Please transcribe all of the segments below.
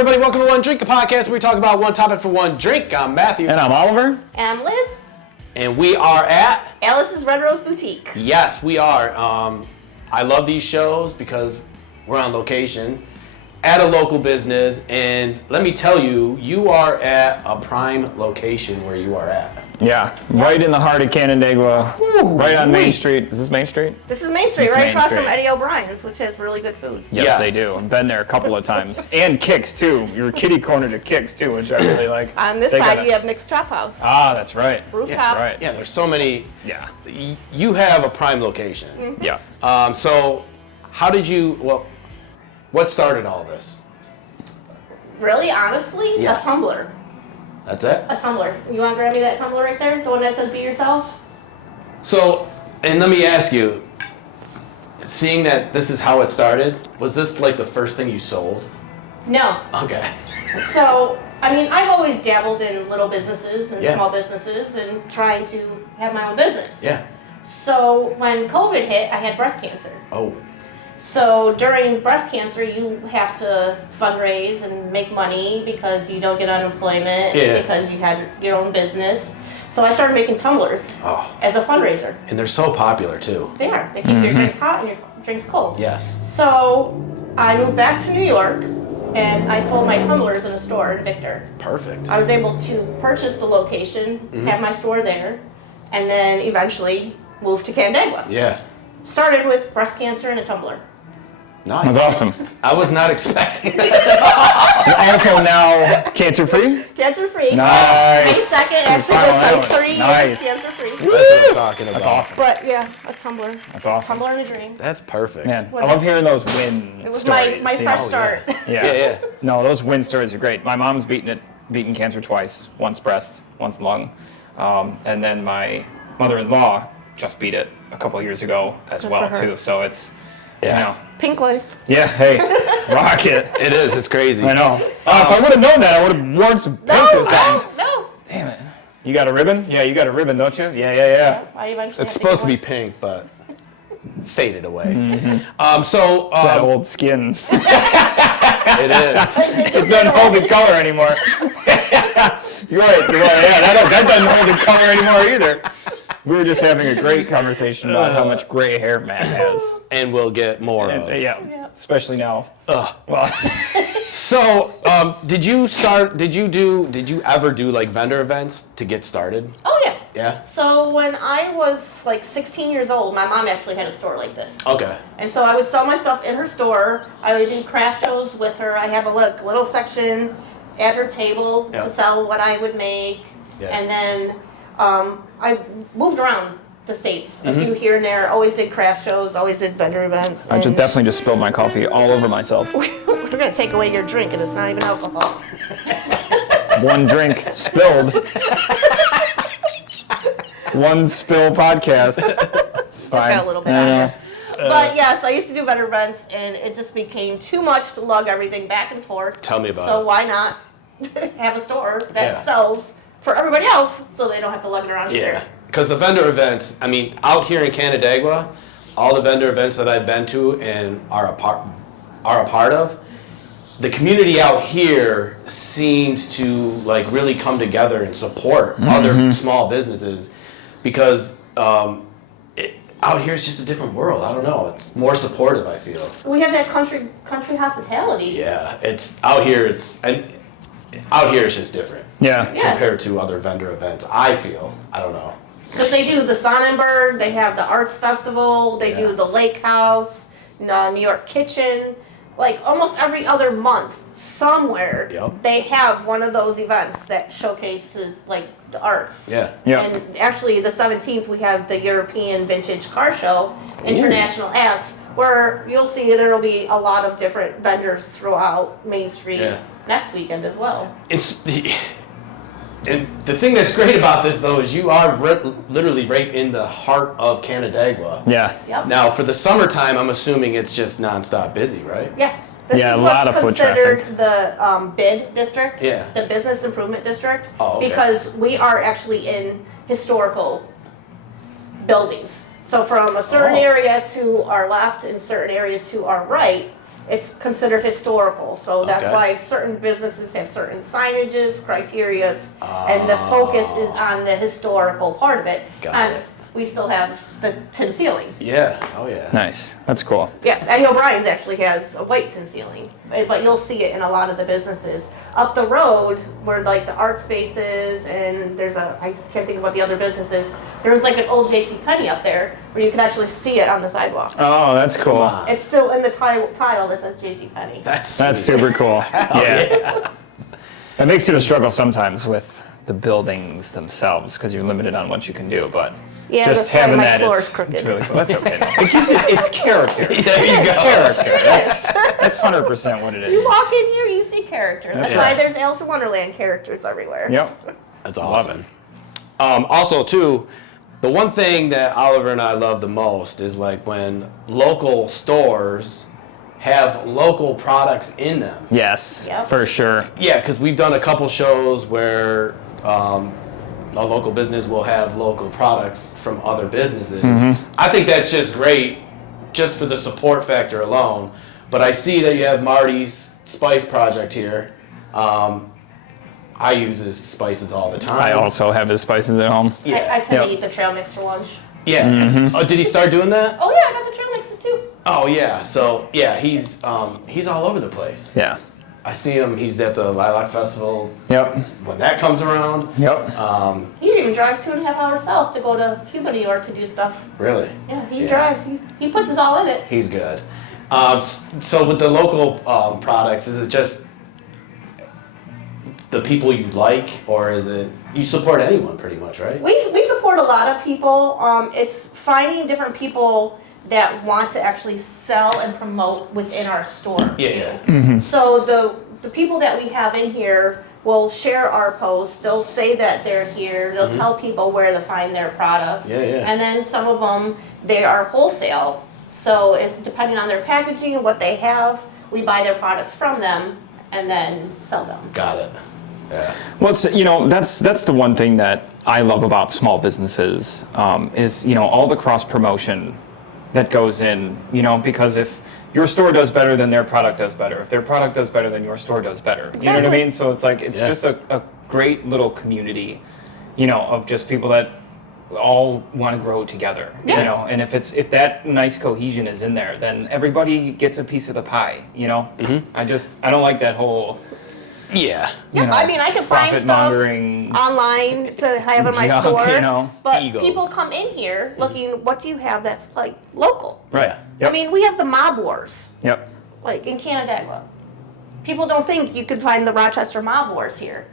everybody. Welcome to One Drink, a podcast where we talk about one topic for one drink. I'm Matthew. And I'm Oliver. And I'm Liz. And we are at Alice's Redrose Boutique. Yes, we are. I love these shows because we're on location at a local business. And let me tell you, you are at a prime location where you are at. Yeah, right in the heart of Canandaigua, right on Main Street. Is this Main Street? This is Main Street, This is right Main across Street. from Eddie O'Brien's, which has really good food. Yes, they do. I've been there a couple of times. And Kicks, too. You're kitty corner to Kicks, too, which I really like. On this side, you have Nick's Chop House. Ah, that's right. Rooftop. That's right. Yeah, there's so many. Yeah. You have a prime location. Mm-hmm. Yeah. So how did you, what started all this? Really, honestly, Yeah. a tumbler. That's it? A tumbler. You want to grab me that tumbler right there? The one that says be yourself? So, and let me ask you, seeing that this is how it started, was this like the first thing you sold? No. Okay. So, I mean, I've always dabbled in little businesses and Yeah. small businesses and trying to have my own business. Yeah. So, when COVID hit, I had breast cancer. Oh. So during breast cancer, you have to fundraise and make money because you don't get unemployment, Yeah. because you had your own business. So I started making tumblers as a fundraiser. And they're so popular too. They are. They keep your drinks hot and your drinks cold. Yes. So I moved back to New York and I sold my tumblers in a store in Victor. Perfect. I was able to purchase the location, have my store there, and then eventually moved to Canandaigua. Yeah. Started with breast cancer and a tumbler. Nice. That's awesome. I was not expecting that. You're also now cancer-free? Cancer-free. Nice. May 2nd, actually, Final was like note. 3 Nice. years cancer-free. That's what I'm talking about. That's awesome. But yeah, a tumbler. That's awesome. Tumbler and a dream. That's perfect. Man, I love hearing those win It was stories. my you fresh know? start. Yeah. Yeah. No, those win stories are great. My mom's beaten cancer twice. Once breast, once lung. And then my mother-in-law just beat it a couple of years ago as Good well, for her. too. So it's, Yeah. you know. Pink life. Yeah, hey, rock it. It is. It's crazy. I know. If I would have known that, I would have worn some pink or something. No. Damn it. You got a ribbon? Yeah, you got a ribbon, don't you? Yeah. I eventually It's had supposed to get be pink, but faded away. Mm-hmm. So That old skin. it is. It doesn't hold the color anymore. You're right. Yeah, that doesn't hold the color anymore either. We were just having a great conversation about how much gray hair Matt has. And we'll get more of. Yeah, especially now. Well, So, did you ever do like vendor events to get started? Oh yeah. Yeah? So when I was like 16 years old, my mom actually had a store like this. Okay. And so I would sell my stuff in her store. I would do craft shows with her. I have a little section at her table Yeah. to sell what I would make. Yeah. And then I moved around the States, a few here and there. Always did craft shows, always did vendor events. I and definitely just spilled my coffee all over myself. We're going to take away your drink, and it's not even alcohol. One drink spilled. One spill podcast. It's fine. Got a little bit I on know. there. But yes, I used to do vendor events, and it just became too much to lug everything back and forth. Tell me about So it. why not have a store that Yeah. sells for everybody else, so they don't have to lug it around Yeah. here? Because the vendor events, I mean, out here in Canandaigua, all the vendor events that I've been to and are a part of, the community out here seems to like really come together and support other small businesses because out here it's just a different world. I don't know. It's more supportive, I feel. We have that country hospitality. Yeah, it's out here. It's just different Yeah. Yeah. compared to other vendor events. I feel. I don't know. Because they do the Sonnenberg, they have the Arts Festival, they Yeah. do the Lake House, the New York Kitchen. Like almost every other month, somewhere, Yep. they have one of those events that showcases like the arts. Yeah. Yeah. And actually, the 17th, we have the European Vintage Car Show, international acts, where you'll see there will be a lot of different vendors throughout Main Street Yeah. next weekend as well. And the thing that's great about this, though, is you are literally right in the heart of Canandaigua. Yeah. Yep. Now, for the summertime, I'm assuming it's just nonstop busy, right? Yeah. This Yeah, is a what's lot of foot considered the BID district, Yeah. the Business Improvement District, Oh, okay. because we are actually in historical buildings. So from a certain Oh. area to our left and certain area to our right it's considered historical. So that's Okay. why certain businesses have certain signages, criterias, and the focus is on the historical part of it. Got And it. we still have the tin ceiling. Yeah. Oh yeah. Nice. That's cool. Yeah, Eddie O'Brien's actually has a white tin ceiling, but you'll see it in a lot of the businesses. Up the road, where like the art spaces and I can't think of what the other businesses, there was like an old JCPenney up there where you can actually see it on the sidewalk. Oh, that's cool. It's still in the tile that says JCPenney. That's That's sweet. super cool. Yeah. That makes it a struggle sometimes with the buildings themselves because you're limited on what you can do, but Yeah, just that's why having my that floor is is crooked. it's really cool. That's okay. It gives it its character. There you go. Character. That's 100% what it You is. walk in here, you see character. That's That's why right. there's Alice in Wonderland characters everywhere. Yep. That's Love awesome. Also, too, the one thing that Oliver and I love the most is like when local stores have local products in them. Yes, Yep. for sure. Yeah, because we've done a couple shows where a local business will have local products from other businesses. I think that's just great, just for the support factor alone. But I see that you have Marty's Spice Project here. I use his spices all the time. I also have his spices at home. Yeah. I tend Yep. to eat the trail mix for lunch. Yeah. Oh, did he start doing that? Oh yeah, I got the trail mixes too. Oh yeah. So yeah, he's all over the place. Yeah. I see him. He's at the Lilac Festival Yep. when that comes around. Yep. He even drives 2.5 hours south to go to Cuba, New York to do stuff. Really? Yeah, he Yeah. drives. He puts his all in it. He's good. So with the local products, is it just the people you like, or is it you support anyone pretty much, right? We support a lot of people. It's finding different people that want to actually sell and promote within our store Yeah, too. yeah. So the people that we have in here will share our posts. They'll say that they're here. They'll tell people where to find their products. Yeah, yeah. And then some of them, they are wholesale. So depending on their packaging and what they have, we buy their products from them and then sell them. Got it. Yeah. Well, that's the one thing that I love about small businesses is all the cross promotion that goes in. Because if your store does better, then their product does better. If their product does better, then your store does better. You know what I Exactly. mean? So it's like Yeah. just a great little community, of just people that all want to grow together. Yeah. And if that nice cohesion is in there, then everybody gets a piece of the pie. I don't like that whole. Yeah. Yeah, I mean, I can find profit stuff mongering. online to have in my Junk, store, but Egos. people come in here looking, what do you have that's like local? Right. I mean, we have the Mob Wars, Yep. like in Canandaigua. People don't think you could find the Rochester Mob Wars here.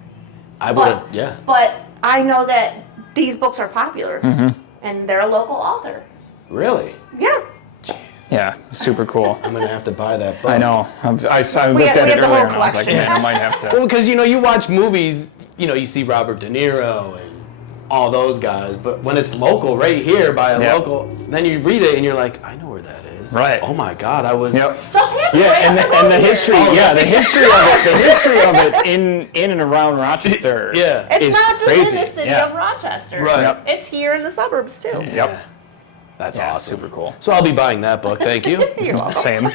I would have. Yeah. But I know that these books are popular, and they're a local author. Really? Yeah. Yeah. Super cool. I'm gonna have to buy that book. I know. I looked We at have it the earlier whole and I was like, collection. man, I might have to. Well, because you watch movies, you see Robert De Niro and all those guys, but when it's local, right here by a Yeah. local, then you read it and you're like, I know where that is. Right. Oh my God, I was. Yep. Stuff happens Yeah, right and up the, and the road here. history, the history of it in and around Rochester. Yeah. It's is not just crazy. in the city Yeah. of Rochester. Right. Yep. It's here in the suburbs too. Yep. That's Yeah, awesome. super cool. So I'll be buying that book. Thank you. You're welcome. Same.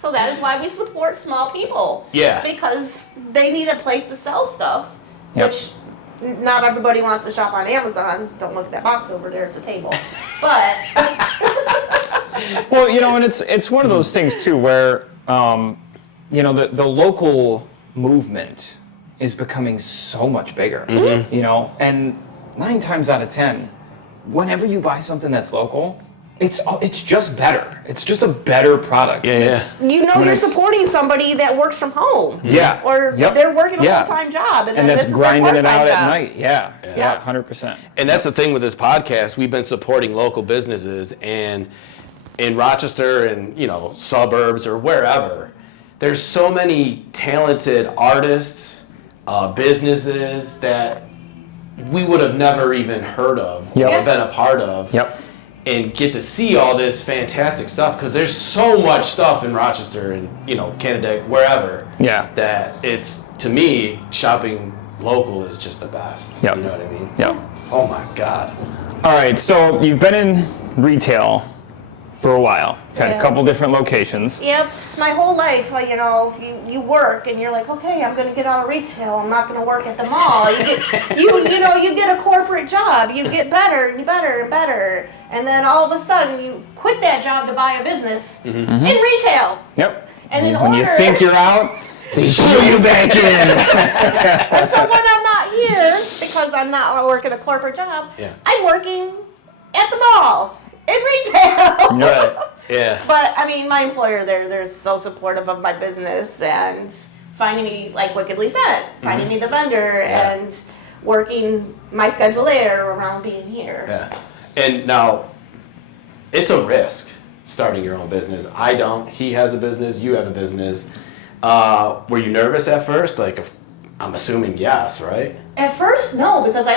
So that is why we support small people. Yeah. Because they need a place to sell stuff, Yep. which not everybody wants to shop on Amazon. Don't look at that box over there, it's a table. But Well, and it's one of those things too where the local movement is becoming so much bigger. And 9 times out of 10, whenever you buy something that's local, it's just better. It's just a better product. Yeah, It's- you know when you're it's- supporting somebody that works from home. Yeah. Or Yep. they're working a Yeah. full-time job and, and then that's this is grinding their it out part-time at job. night. Yeah. Yeah. Yeah. 100%. And that's the thing with this podcast. We've been supporting local businesses, and in Rochester and suburbs or wherever, there's so many talented artists, businesses that we would have never even heard of Yep. or been a part of. Yep. And get to see all this fantastic stuff because there's so much stuff in Rochester and Canada, wherever. Yeah. That it's, to me, shopping local is just the best. Yep. You know what I mean? Yep. Oh my God. All right, so you've been in retail For a while. Had Yeah. a couple different locations. Yep, my whole life, you know, you work and you're like, okay, I'm gonna get out of retail. I'm not gonna work at the mall. You get, you get a corporate job. You get better and better and better, and then all of a sudden you quit that job to buy a business in retail. Yep. And in when you order- think you're out, they pull you back in. And so when I'm not here because I'm not working a corporate job, Yeah. I'm working at the mall in retail. Right. Yeah. But I mean, my employer they're so supportive of my business and finding me, like Wickedly Said, finding me the vendor and working my schedule there around being here. Yeah. And now, it's a risk starting your own business. I don't. He has a business. You have a business. Were you nervous at first? Like, I'm assuming yes, right? At first, no, because I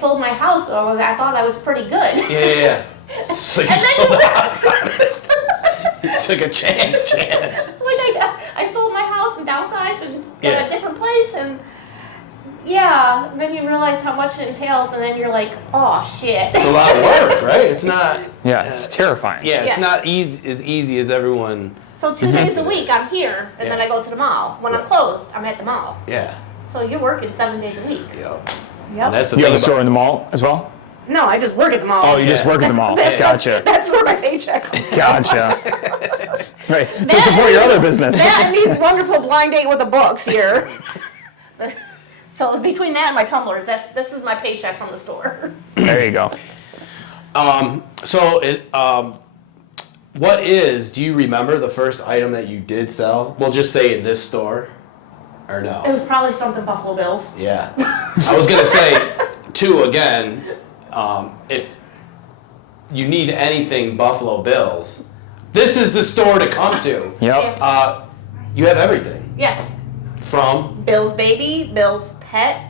sold my house, so I thought I was pretty good. Yeah. So you And then sold you the house on it. You took a chance. I sold my house and downsized and got Yeah. a different place, and yeah, then you realize how much it entails, and then you're like, oh shit. It's a lot of work, right? It's not. Yeah, it's terrifying. Yeah, it's Yeah. not as easy as everyone. So 2 days a week I'm here, and then Yeah. I go to the mall. When I'm Right. closed, I'm at the mall. Yeah. So you're working 7 days a week. Yep. Yep. And that's the You thing have a store about, in the mall as well? No, I just work at the mall. Oh, you just work at the mall. Gotcha. That's where my paycheck comes from. Gotcha. Right. To That support and- your other business. That and these wonderful blind date with the books here. So between that and my tumblers, this is my paycheck from the store. There you go. do you remember the first item that you did sell? We'll just say in this store, or no? It was probably something Buffalo Bills. Yeah. I was going to say, too, again, if you need anything Buffalo Bills, this is the store to come to. Yep. You have everything. Yeah. From, Bill's Baby, Bill's Pet,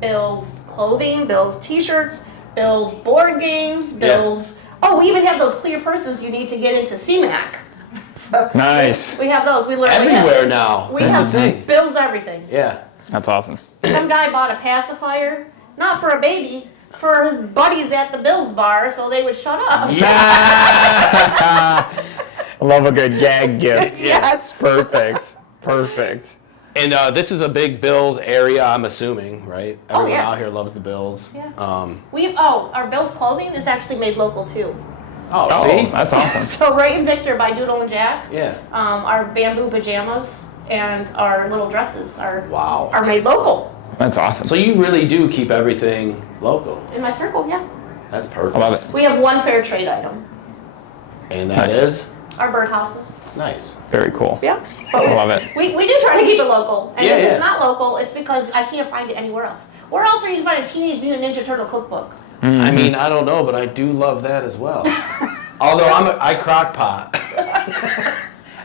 Bill's Clothing, Bill's T-shirts, Bill's board games, Bill's... Oh, we even have those clear purses you need to get into CMAC. So Nice. we have those. We literally everywhere have, now. We That's have the thing. Bill's everything. Yeah. That's awesome. Some guy bought a pacifier, not for a baby, for his buddies at the Bills bar, so they would shut up. I love a good gag gift. Yes. Perfect. Perfect. And this is a big Bills area, I'm assuming, right? Everyone yeah. out here loves the Bills. Yeah. Um, Our Bill's clothing is actually made local too. oh, see? That's awesome. So Ray and Victor by Doodle and Jack, Yeah. our bamboo pajamas and our little dresses are Wow. made local. That's awesome. So you really do keep everything local. In my circle, yeah. That's perfect. I love it. We have one fair trade item, And that Nice. is our birdhouses. nice. Very cool. Yeah. I love it. We do try to keep it local. And Yeah, if yeah. it's not local, it's because I can't find it anywhere else. Where else are you going to find a Teenage Mutant Ninja Turtle cookbook? I mean, I don't know, but I do love that as well. Although I crock pot.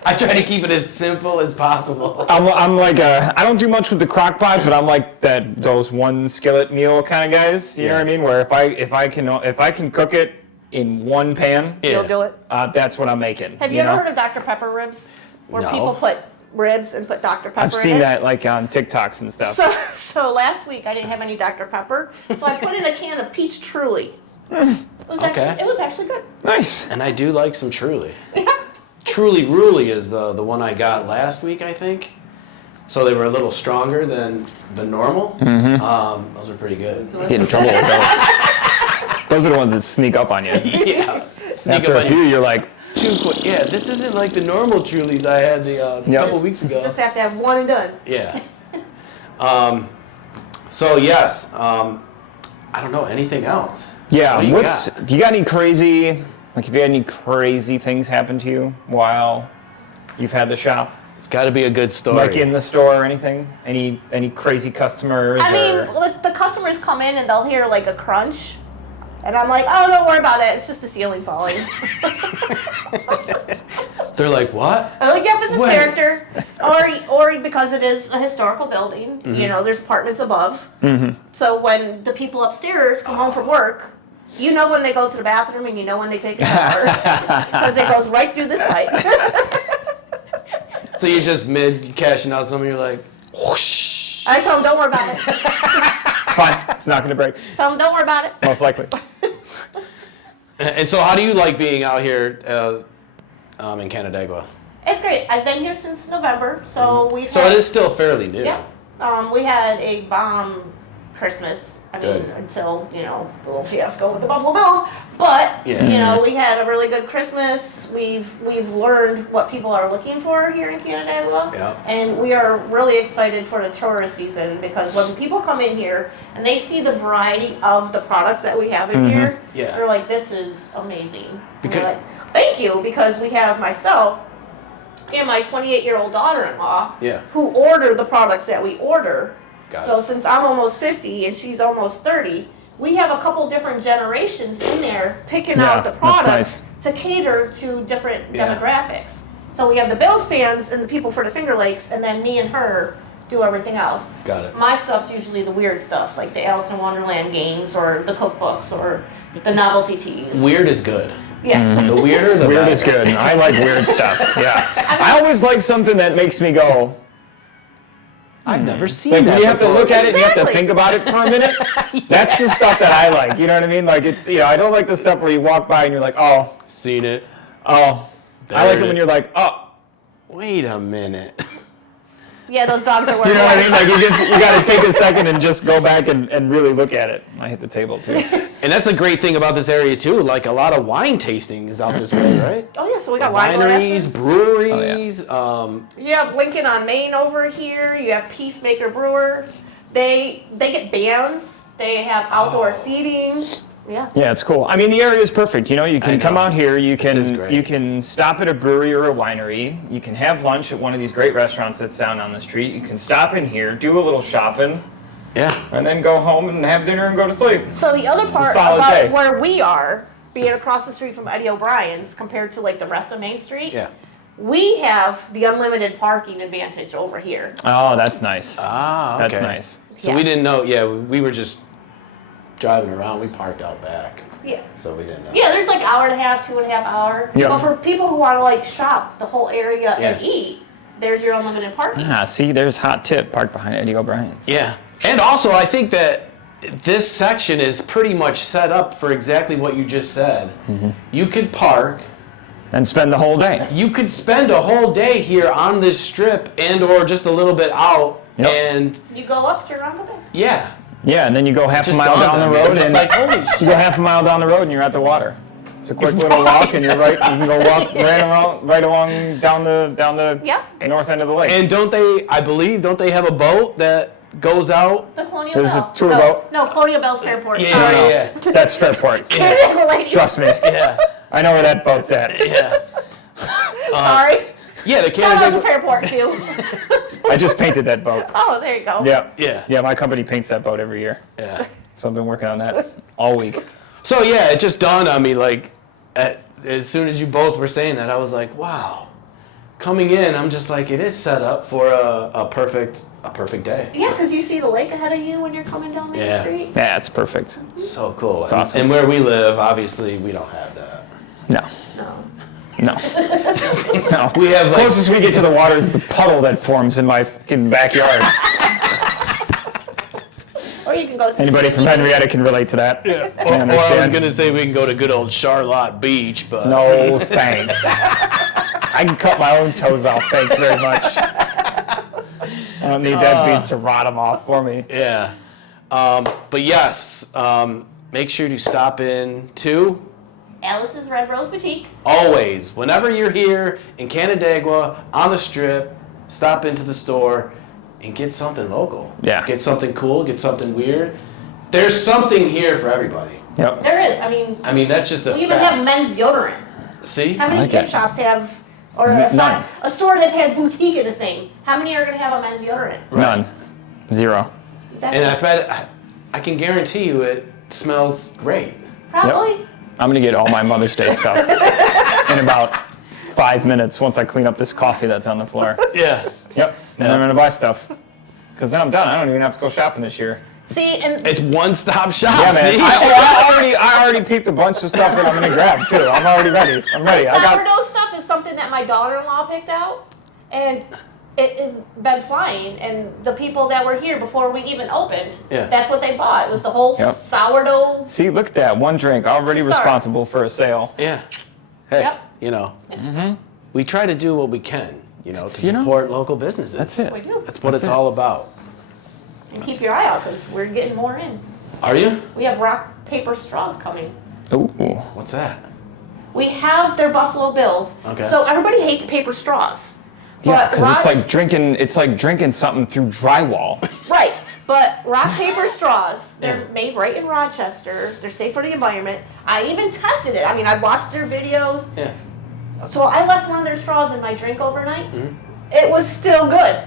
I try to keep it as simple as possible. I'm like I don't do much with the crock pot, but I'm like those one skillet meal kind of guys. You know what I mean? Where if I can cook it in one pan, Yeah. You'll do it. that's what I'm making. Have you ever know? heard of Dr. Pepper ribs? Where No. people put ribs and put Dr. Pepper I've in seen it? that like on TikToks and stuff. So last week I didn't have any Dr. Pepper, so I put in a can of peach Truly. It was actually good. Nice. And I do like some Truly. Truly Ruly is the one I got last week, I think. So they were a little stronger than the normal. Those are pretty good. Get in trouble with those. Those are the ones that sneak up on you. Yeah. Sneak After up a on few, you. you're like, Too quick. Yeah, this isn't like the normal Trulies I had the Yep. couple weeks ago. Just have to have one and done. Yeah. So yes, I don't know anything else. yeah. What do you got? Do you got any crazy? Like, have you had any crazy things happen to you while you've had the shop? It's got to be a good story. Like in the store or anything? Any crazy customers? I mean, or... look, the customers come in and they'll hear like a crunch, and I'm like, oh, don't worry about it. It's just the ceiling falling. They're like, what? I'm like, yep, this is Wait. character. Or because it is a historical building, you know, there's apartments above. So when the people upstairs come home from work, you know when they go to the bathroom and you know when they take a shower. Because it goes right through this pipe. So you're just mid cashing out some, and you're like, whoosh. I tell them, don't worry about it. It's fine. It's not going to break. Tell them, don't worry about it. Most likely. And so how do you like being out here in Canandaigua? It's great. I've been here since November, so we've So had, it is still fairly new. Yeah. We had a bomb Christmas. I mean, Good. until, the little fiasco with the Buffalo Bills. But, we had a really good Christmas. We've learned what people are looking for here in Canandaigua. Yeah. And we are really excited for the tourist season because when people come in here and they see the variety of the products that we have in here, Yeah. they're like, this is amazing. And Because- we're like, thank you, because we have myself and my 28-year-old daughter-in-law who order the products that we order. So since I'm almost 50 and she's almost 30, we have a couple different generations in there picking out the products to cater to different demographics. So we have the Bills fans and the people for the Finger Lakes, and then me and her do everything else. Got it. My stuff's usually the weird stuff, like the Alice in Wonderland games or the cookbooks or the novelty teas. Weird is good. Yeah. The weirder, the Weird better. is good. I like weird stuff. Yeah. I always like something that makes me go. I've never seen Like that when you have to before. look at it and you have to Exactly. think about it for a minute. That's the stuff that I like. You know what I mean? Like it's I don't like the stuff where you walk by and you're like, oh, Seen it. oh. I like it when you're like, oh. Wait a minute. Yeah, those dogs are You wearing know what I mean? white. Like you got to take a second and just go back and really look at it. I hit the table too. And that's the great thing about this area too. Like a lot of wine tasting is out this way, right? Oh yeah, so we got wine Wineries, glasses. breweries. You have Lincoln on Main over here. You have Peacemaker Brewers. They get bands. They have outdoor seating. Yeah. Yeah, it's cool. I mean, the area is perfect. You can come out here. You is great. can stop at a brewery or a winery. You can have lunch at one of these great restaurants that's down on the street. You can stop in here, do a little shopping, Yeah. and then go home and have dinner and go to sleep. So the other part solid about day. where we are, being across the street from Eddie O'Brien's compared to like the rest of Main Street, Yeah. we have the unlimited parking advantage over here. Oh, that's nice. Ah, okay. That's nice. So Yeah. we didn't know. Yeah, we were just driving around. We parked out back, Yeah. so we didn't know. Yeah, there's like hour and a half, 2.5 hour. Yeah. But for people who want to like shop the whole area and Yeah. eat, there's your unlimited parking. Ah, see, there's hot tip parked behind Eddie O'Brien's. Yeah. And also, I think that this section is pretty much set up for exactly what you just said. You could park. And spend the whole day. You could spend a whole day here on this strip and or just a little bit out. Yep. And You go up, turn around, go back. yeah. Yeah, and then you go half a Just mile dawned down the on me. road I'm just and like, holy shit. you go half a mile down the road and you're at the water. It's a quick little walk and you're right. You can go walk right along down the Yep. north end of the lake. And don't they have a boat that goes out? The Colonial There's a Bell. tour no, boat? No, Colonial Bell's Fairport. Yeah, Sorry. yeah, yeah. That's Fairport. Lady. Trust me. Yeah. I know where that boat's at. Yeah. Sorry. Yeah, the Shout out to Canada. Fairport too. I just painted that boat. Oh, there you go. Yeah. Yeah. Yeah, my company paints that boat every year. Yeah. So I've been working on that all week. So yeah, it just dawned on me like as soon as you both were saying that, I was like, wow. Coming in, I'm just like, it is set up for a perfect day. Yeah, because you see the lake ahead of you when you're coming down Main Yeah. Street. Yeah, it's perfect. So cool. It's awesome. And where we live, obviously, we don't have that. No. No. No. No. We have like, Closest we get to the water is the puddle that forms in my fucking backyard. Or you can go to Anybody from Henrietta can relate to that. Yeah. or I was gonna say we can go to good old Charlotte Beach, but No, thanks. I can cut my own toes off, thanks very much. I don't need that beach to rot them off for me. yeah. But yes, make sure to stop in to Alice's Red Rose Boutique. always, whenever you're here in Canandaigua on the strip, stop into the store and get something local. Yeah. Get something cool. Get something weird. There's something here for everybody. Yep. There is. I mean, that's just a We even fact. have men's deodorant. See? How many like gift it. shops have, or None. a store that has boutique in its name? How many are going to have a men's deodorant? None. Zero. Exactly. And I bet I can guarantee you it smells great. Probably. I'm gonna get all my Mother's Day stuff in about 5 minutes once I clean up this coffee that's on the floor. Yeah. Yep. And then I'm gonna buy stuff. Cause then I'm done. I don't even have to go shopping this year. See, and It's one-stop shop. Yeah, man. See? I already peeped a bunch of stuff that I'm gonna grab too. I'm already ready. I'm ready. I got. sourdough stuff is something that my daughter-in-law picked out, and it has been flying. And the people that were here before we even opened, Yeah. that's what they bought. It was the whole Yep. sourdough. See, look at that. One drink already Start. responsible for a sale. Yeah. Hey, Yep. you know. we try to do what we can, to you know, support local businesses. That's it. We do. That's what That's it's it. all about. And keep your eye out because we're getting more in. Are you? We have rock, paper, straws coming. Ooh. What's that? We have their Buffalo Bills. Okay. So everybody hates paper straws. Yeah, But because it's rock- like drinking something through drywall. Right. But rock, paper, straws, they're made right in Rochester. They're safe for the environment. I even tested it. I mean, I watched their videos. Yeah. So I left one of their straws in my drink overnight. It was still good.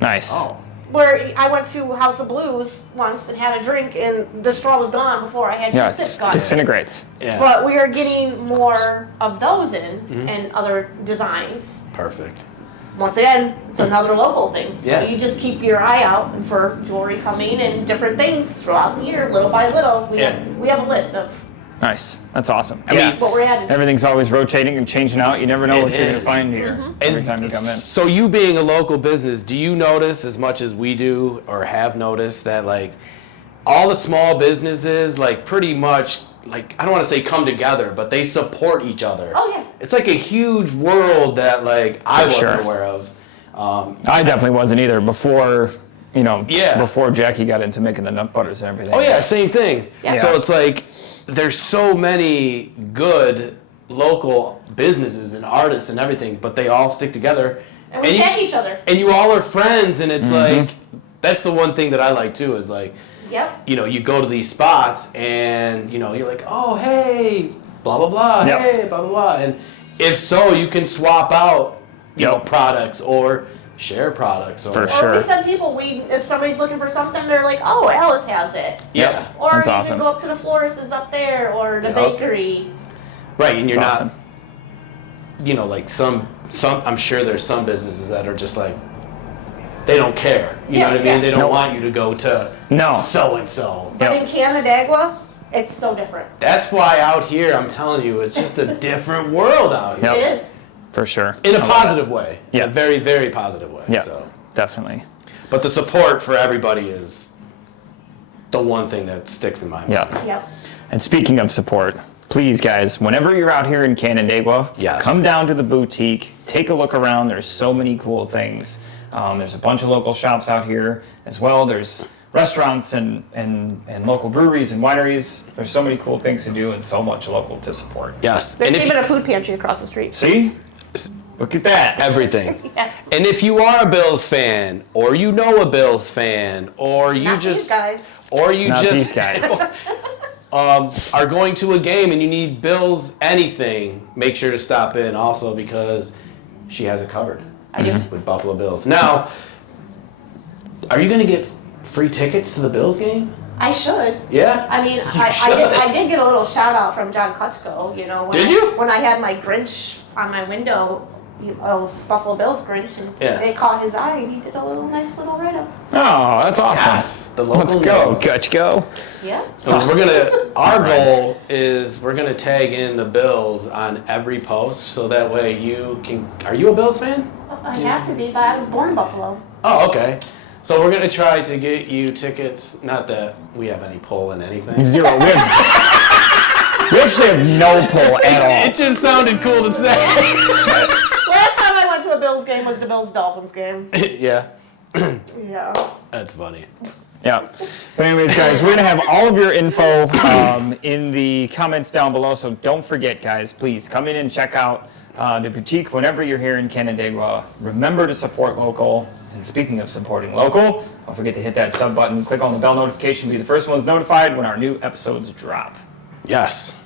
Nice. Oh. Where I went to House of Blues once and had a drink and the straw was gone before I had Yeah, two sips it gone. disintegrates. Yeah. But we are getting more of those in and other designs. Perfect. Once again, it's another local thing. So Yeah. you just keep your eye out for jewelry coming and different things throughout the year, little by little. We have a list of Nice. That's awesome. I Yeah. mean, what we're adding. everything's always rotating and changing out. You never know It what you're going is. to find here every time you come in. So you being a local business, do you notice as much as we do or have noticed that like all the small businesses like pretty much like I don't want to say come together, but they support each other. Oh, yeah. It's like a huge world that like I wasn't sure. aware of. I definitely wasn't either before, Yeah. before Jackie got into making the nut butters and everything. Oh yeah, same thing. Yeah. So it's like there's so many good local businesses and artists and everything, but they all stick together. And we tag each other. And you all are friends, and it's like that's the one thing that I like too is like Yep. you go to these spots and you're like, oh hey, blah blah blah, Yep. hey, blah blah blah, and if so, you can swap out Yep. products or share products or For Or sure. we send people, if somebody's looking for something, they're like, oh, Alice has it. Yeah. Or That's you awesome. can go up to the florist's up there or the Yep. bakery. Right, and you're That's not, awesome. like some. I'm sure there's some businesses that are just like, they don't care. You know Yeah, what I mean? yeah. They don't Nope. want you to go to No. so and so. But Yep. in Canandaigua, it's so different. That's why out here, I'm telling you, it's just a different world out here. Yep. It is. For sure. In a I love positive way. Yeah. In a very, very positive way. that. Yeah, So. definitely. But the support for everybody is the one thing that sticks in my mind. Yeah. Yep. And speaking of support, please, guys, whenever you're out here in Canandaigua, Yes. come down to the boutique, take a look around. There's so many cool things. There's a bunch of local shops out here as well. There's restaurants and local breweries and wineries. There's so many cool things to do and so much local to support. Yes. There's And if even a food pantry across the street. See? Look at that. everything. Yeah. And if you are a Bills fan, or you know a Bills fan, or you Not just these guys. or you Not just these guys. are going to a game and you need Bills anything, make sure to stop in also because she has it covered. I do. With Buffalo Bills. Now, are you going to get free tickets to the Bills game? I should. Yeah? I mean, should. I did get a little shout out from John Kutchko, when Did you? When I had my Grinch on my window, Buffalo Bills Grinch, and Yeah. they caught his eye, and he did a nice little write-up. Oh, that's awesome. Yes, the local Let's go, news. Kutchko. Yeah. So our goal is we're gonna tag in the Bills on every post so that way you can, are you a Bills fan? I have to be, but I was born in Buffalo. Oh, okay. So we're gonna try to get you tickets, not that we have any pull in anything. Zero. We actually have no pull at all. It just sounded cool to say. Last time I went to a Bills game was the Bills-Dolphins game. Yeah, Yeah. that's funny. Yeah. But anyways, guys, we're going to have all of your info in the comments down below. So don't forget, guys, please come in and check out the boutique whenever you're here in Canandaigua. Remember to support local. And speaking of supporting local, don't forget to hit that sub button, click on the bell notification, be the first ones notified when our new episodes drop. Yes.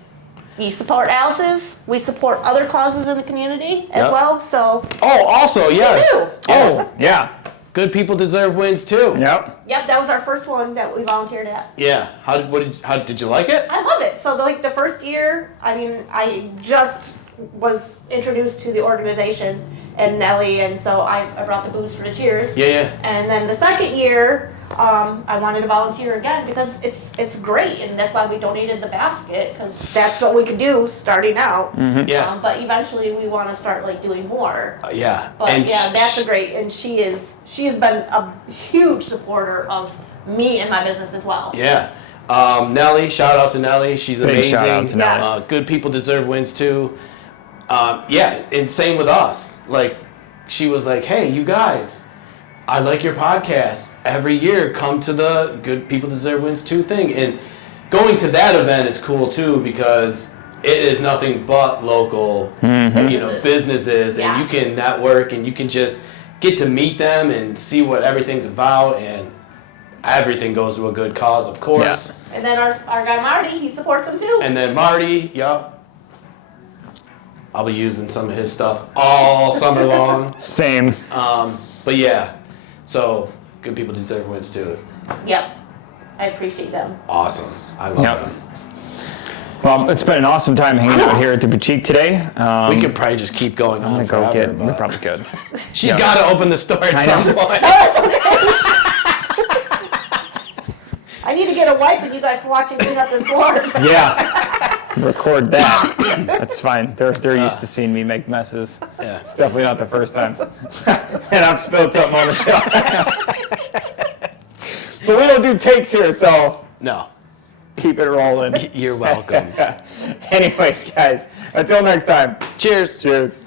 You support Alice's, we support other causes in the community as Yep. well, so. Oh, also, yes. do. Oh, yeah. Good people deserve wins too. Yep. Yep, that was our first one that we volunteered at. Yeah. How did you like it? I love it. So the first year, I mean, I just was introduced to the organization and Nellie, and so I brought the booze for the cheers. Yeah, yeah. And then the second year, I wanted to volunteer again because it's great, and that's why we donated the basket because that's what we could do starting out. Yeah. But eventually, we want to start doing more. Yeah. But And yeah, that's a great, and she has been a huge supporter of me and my business as well. Yeah. Nellie, shout out to Nellie. She's Big amazing. shout out to Nellie. Yes. Good people deserve wins too. Yeah, and same with us. Like, she was like, hey, you guys, I like your podcast. Every year, come to the Good People Deserve Wins 2 thing. And going to that event is cool, too, because it is nothing but local, businesses. And you can network, and you can just get to meet them and see what everything's about. And everything goes to a good cause, of course. Yeah. And then our guy Marty, he supports them, too. And then Marty, I'll be using some of his stuff all summer long. Same. But yeah, so Good People Deserve Wins too. Yep. I appreciate them. Awesome. I love them. Well, it's been an awesome time hanging out here at the boutique today. We could probably just keep going on forever. We probably could. She's got to open the store at some point. I need to get a wipe and you guys watching clean up this floor. Yeah. Record that. That's fine. They're used to seeing me make messes. Yeah. It's definitely not the first time. And I've spilled something on the show. But we don't do takes here, so No. keep it rolling. You're welcome. Anyways, guys, until next time. Cheers. Cheers.